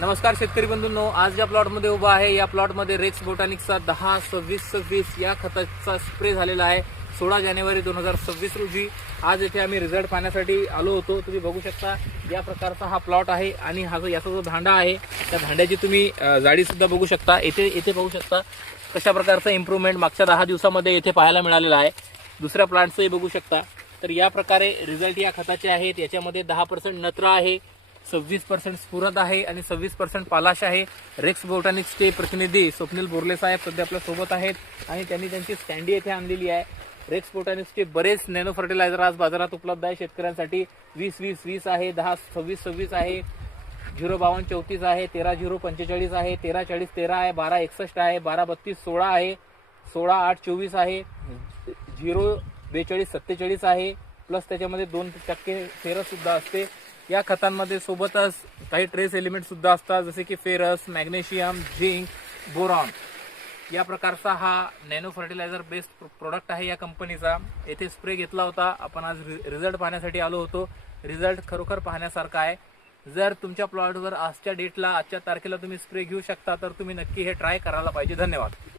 नमस्कार शेतकरी बंधूंनो, आज ज्या प्लॉटमध्ये उभा आहे या प्लॉटमध्ये रेक्स बोटॅनिक्सचा 10-26-26 या खताचा स्प्रे झालेला आहे 16 जानेवारी 2026 रोजी। आज येथे आम्ही रिझल्ट पाहण्यासाठी आलो होतो। तुम्ही बघू शकता या प्रकारचा हा प्लॉट आहे आणि हा जो याचा जो धांडा आहे त्या धांड्याची तुम्ही जाडी सुद्धा बघू शकता। येथे बघू शकता कशा प्रकारचा इम्प्रूव्हमेंट मागच्या 10 दिवसामध्ये येथे पाहायला मिळालेला आहे। दुसऱ्या प्लांटचंही बघू शकता। तर या प्रकारे रिझल्ट या खताचे आहेत। याच्यामध्ये 10% नत्र आहे, 26% स्फुरद आहे आणि 26% पालाश आहे। रेक्स बोटॅनिक्सचे प्रतिनिधी स्वप्नील बोरले साहेब सध्या आपल्या सोबत आहेत आणि त्यांनी त्यांची स्टँडी येथे आणलेली आहे। रेक्स बोटॅनिक्सचे बरेच नॅनो फर्टिलायझर आज बाजारात उपलब्ध आहे शेतकऱ्यांसाठी। 20-20-20 आहे, 10-26-26 आहे, 0-52-34 आहे, 13-0-45 आहे, 13-40-13 आहे, 12-61 आहे, 12-32-16 आहे, 16-8-24 आहे, 0-42-47 आहे, प्लस त्याच्यामध्ये 2% फेरस सुद्धा असते। या खतांमध्ये सोबतच काही ट्रेस एलिमेंट सुद्धा असतात जसे की फेरस, मॅग्नेशियम, झिंक, बोरॉन। या प्रकारचा हा नॅनो फर्टिलायझर बेस्ड प्रोडक्ट आहे या कंपनीचा। येथे स्प्रे घेतला होता, आपण आज रिझल्ट पाहण्यासाठी आलो होतो। रिझल्ट खरोखर पाहण्यासारखा आहे। जर तुमच्या प्लॉटवर आजच्या डेटला आजच्या तारखेला तुम्ही स्प्रे घेऊ शकता तर तुम्ही नक्की हे ट्राय करायला पाहिजे। धन्यवाद।